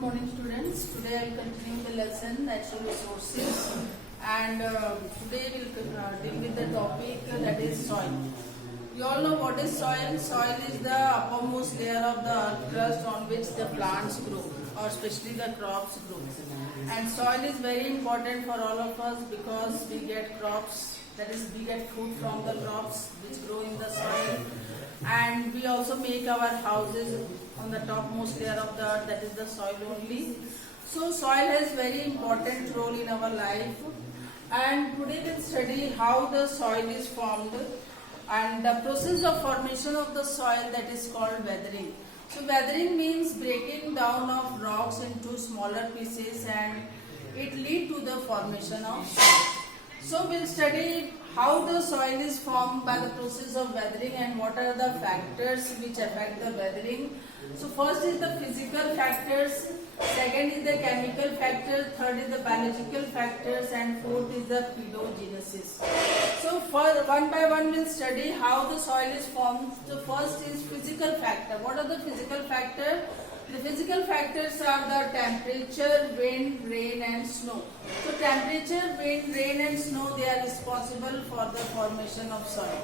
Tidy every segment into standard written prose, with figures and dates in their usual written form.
Good morning, students. Today I will continue the lesson natural resources, and today we will deal with the topic that is soil. You all know what is soil. Soil is the uppermost layer of the earth crust on which the plants grow, or especially the crops grow. And soil is very important for all of us because we get crops, that is, we get food from the crops which grow in the soil. And we also make our houses on the topmost layer of the earth, that is the soil only. So soil has very important role in our life, and today we'll study how the soil is formed and the process of formation of the soil, that is called weathering. So weathering means breaking down of rocks into smaller pieces, and it leads to the formation of soil. So we'll study how the soil is formed by the process of weathering and what are the factors which affect the weathering. So first is the physical factors, second is the chemical factors, third is the biological factors, and fourth is the pedogenesis. So one by one we'll study how the soil is formed. So first is physical factor. What are the physical factors? The physical factors are the temperature, wind, rain and snow. So temperature, wind, rain and snow, they are responsible for the formation of soil.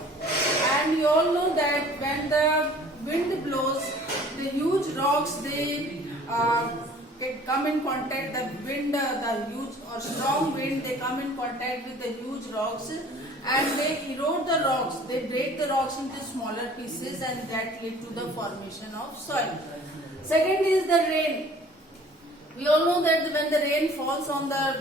And you all know that when the wind blows, the huge rocks, they come in contact, the wind, the huge or strong wind, they come in contact with the huge rocks and they erode the rocks, they break the rocks into smaller pieces, and that lead to the formation of soil. Second is the rain. We all know that when the rain falls on the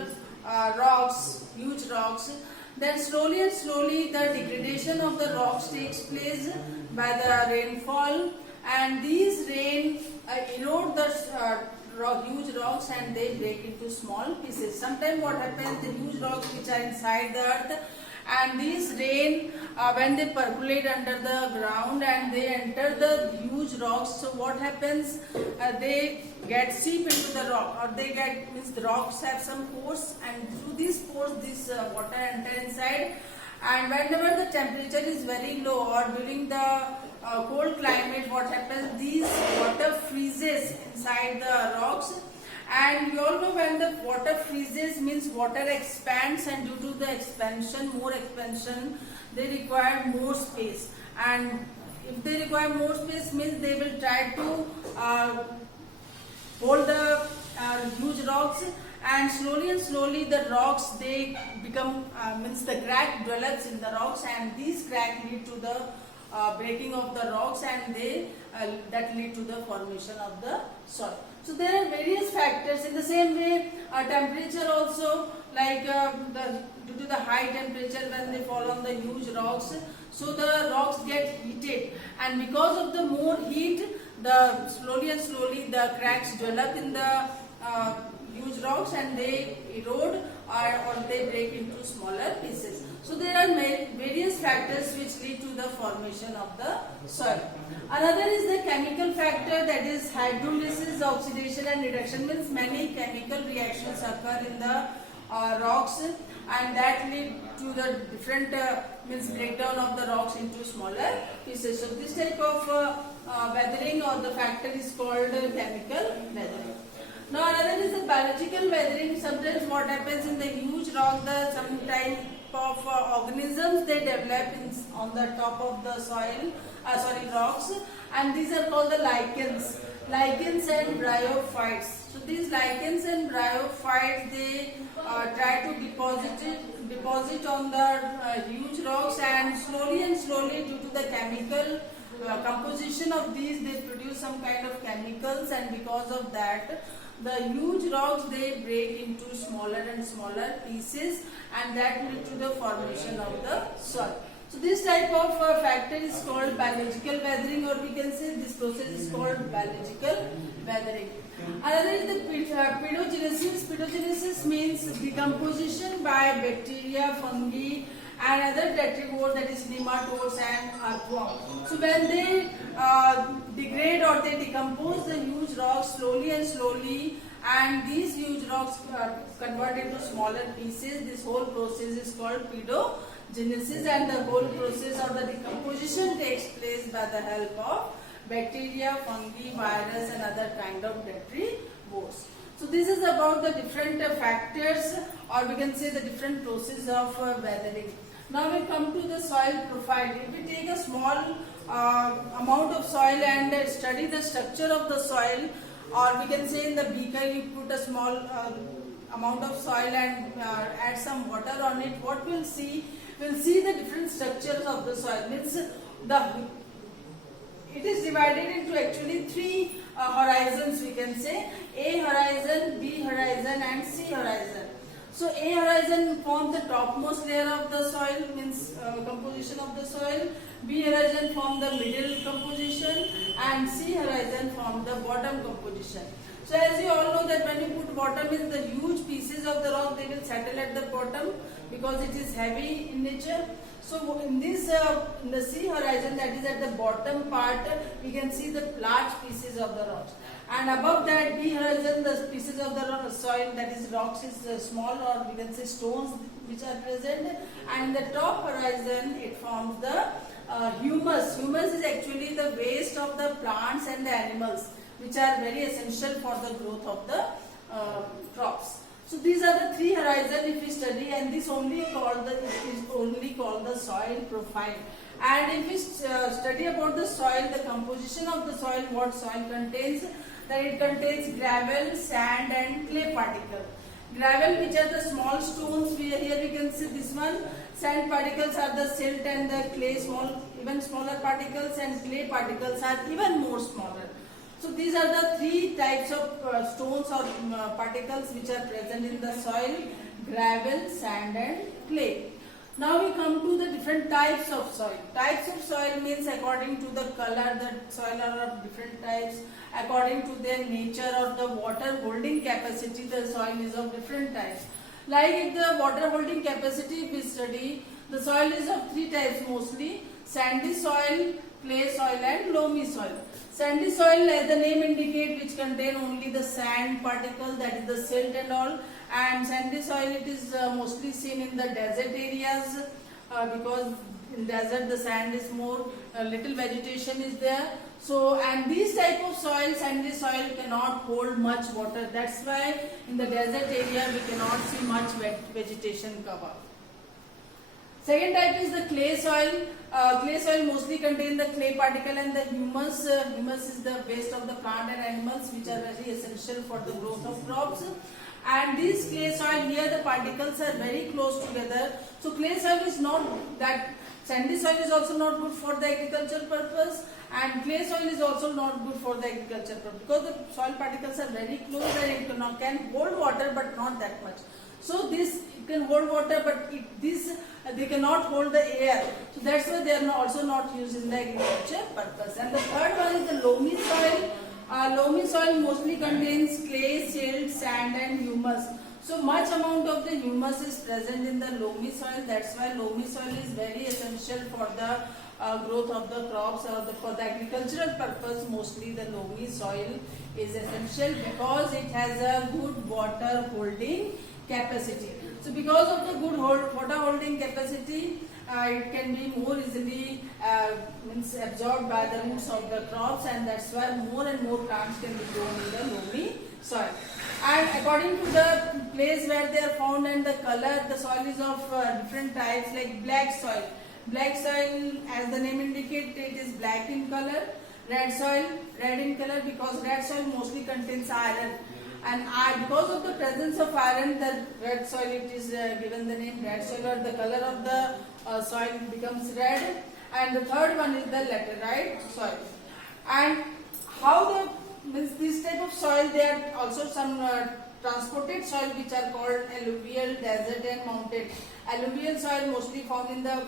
rocks, huge rocks, then slowly and slowly the degradation of the rocks takes place by the rainfall, and these rain erode the huge rocks and they break into small pieces. Sometimes what happens, the huge rocks which are inside the earth, and these rain when they percolate under the ground and they enter the huge rocks, so what happens, they get seep into the rock, or they get, means the rocks have some pores, and through these pores this water enter inside, and whenever the temperature is very low or during the cold climate, what happens, these water freezes inside the rocks. And you all know when the water freezes means water expands, and due to the expansion, more expansion, they require more space. And if they require more space means they will try to hold the huge rocks, and slowly the rocks, they become, means the crack develops in the rocks, and these cracks lead to the breaking of the rocks, and they that lead to the formation of the soil. So there are various factors. In the same way, temperature also, like due to the high temperature when they fall on the huge rocks, so the rocks get heated, and because of the more heat, the slowly the cracks develop in the huge rocks and they erode or they break into smaller pieces. So there are various factors which lead to the formation of the soil. Another is the chemical factor, that is hydrolysis, oxidation and reduction, means many chemical reactions occur in the rocks, and that lead to the different means breakdown of the rocks into smaller pieces. So this type of weathering or the factor is called chemical weathering. Now another is the biological weathering. Sometimes what happens in the huge rock, some type of organisms they develop on the top of the soil, rocks, and these are called the lichens and bryophytes. So these lichens and bryophytes, they try to deposit on the huge rocks, and slowly due to the chemical composition of these, they produce some kind of chemicals, and because of that the huge rocks, they break into smaller and smaller pieces, and that lead to the formation of the soil. So this type of factor is called biological weathering, or we can say this process is called biological weathering. Another is the pedogenesis. Pedogenesis means decomposition by bacteria, fungi and other detritivores, that is nematodes and earthworms. So when they degrade or they decompose the huge rocks slowly, and these huge rocks convert into smaller pieces, this whole process is called pedogenesis, and the whole process of the decomposition takes place by the help of bacteria, fungi, virus and other kind of detritivores. boards. So this is about the different factors, or we can say the different process of weathering. Now we come to the soil profile. If we take a small amount of soil and study the structure of the soil, or we can say in the beaker you put a small amount of soil and add some water on it, what we'll see the different structures of the soil. Means it is divided into actually three horizons, we can say: A horizon, B horizon and C horizon. So A horizon forms the topmost layer of the soil, means composition of the soil. B horizon forms the middle composition, and C horizon forms the bottom composition. So as you all know that when you put bottom, in the huge pieces of the rock, they will settle at the bottom because it is heavy in nature. So in this in the C horizon, that is at the bottom part, we can see the large pieces of the rocks. And above that, B horizon, the pieces of the soil, that is rocks, is small, or we can say stones which are present. And in the top horizon, it forms the humus. Humus is actually the waste of the plants and the animals, which are very essential for the growth of the crops. So these are the three horizons if we study, and this is only called the soil profile. And if we study about the soil, the composition of the soil, what soil contains, that it contains gravel, sand and clay particles. Gravel, which are the small stones, here we can see this one. Sand particles are the silt, and the clay even smaller particles, and clay particles are even more smaller. So these are the three types of stones or particles which are present in the soil: gravel, sand and clay. Now we come to the different types of soil. Types of soil means according to the color, the soil are of different types. According to their nature or the water holding capacity, the soil is of different types. Like if the water holding capacity we study, the soil is of three types mostly: sandy soil, clay soil and loamy soil. Sandy soil, as the name indicates, which contain only the sand particle, that is the silt and all. And sandy soil, it is mostly seen in the desert areas because in desert the sand is more, little vegetation is there. So, and these type of soil, sandy soil, cannot hold much water. That's why in the desert area we cannot see much vegetation cover. Second type is the clay soil. Clay soil mostly contain the clay particle and the humus. Humus is the waste of the plant and animals, which are very essential for the growth of crops. And this clay soil, here the particles are very close together. So clay soil is not that, sandy soil is also not good for the agricultural purpose, and clay soil is also not good for the agricultural purpose, because the soil particles are very close and it can hold water but not that much. So this can hold water, but they cannot hold the air. So that's why they are also not used in the agriculture purpose. And the third one is the loamy soil. Loamy soil mostly contains clay, silt, sand and humus. So much amount of the humus is present in the loamy soil. That's why loamy soil is very essential for the growth of the crops, or for the agricultural purpose. Mostly the loamy soil is essential because it has a good water holding capacity. So because of the good water holding capacity, it can be more easily absorbed by the roots of the crops, and that's why more and more plants can be grown in the loamy soil. And according to the place where they are found and the color, the soil is of different types, like black soil. Black soil, as the name indicates, it is black in color. Red soil, red in color, because red soil mostly contains iron. And because of the presence of iron, the red soil, it is given the name red soil, or the color of the soil becomes red. And the third one is the laterite soil. And how this type of soil, there are also some transported soil which are called alluvial, desert and mountain. Alluvial soil mostly found in the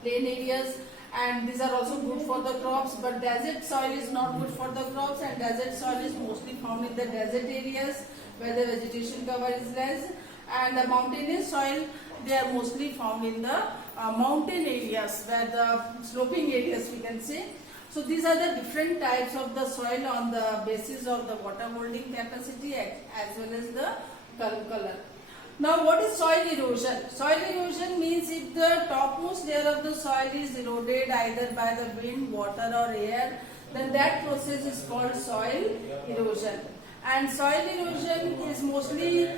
plain areas, and these are also good for the crops, but desert soil is not good for the crops, and desert soil is mostly found in the desert areas where the vegetation cover is less. And the mountainous soil, they are mostly found in the mountain areas, where the sloping areas we can say. So these are the different types of the soil on the basis of the water holding capacity as well as the color. Now what is soil erosion? Soil erosion means if the topmost layer of the soil is eroded either by the wind, water or air, then that process is called soil erosion. And soil erosion is mostly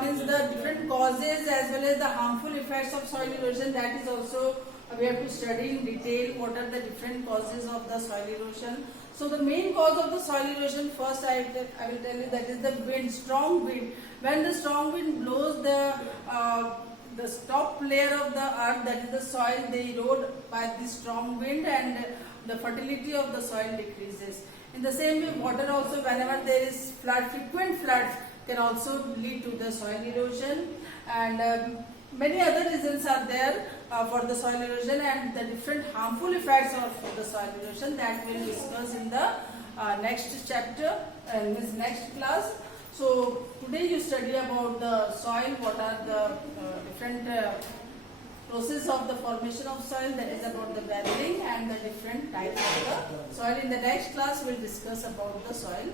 means the different causes as well as the harmful effects of soil erosion. That is also we have to study in detail what are the different causes of the soil erosion. So the main cause of the soil erosion, first I will tell you, that is the wind, strong wind. When the strong wind blows, the top layer of the earth, that is the soil, they erode by the strong wind, and the fertility of the soil decreases. In the same way, water also, whenever there is flood, frequent floods can also lead to the soil erosion, and many other reasons are there for the soil erosion, and the different harmful effects of the soil erosion that we will discuss in the next chapter and this next class. So today you study about the soil, what are the different process of the formation of soil, that is about the weathering and the different types of the soil. In the next class we will discuss about the soil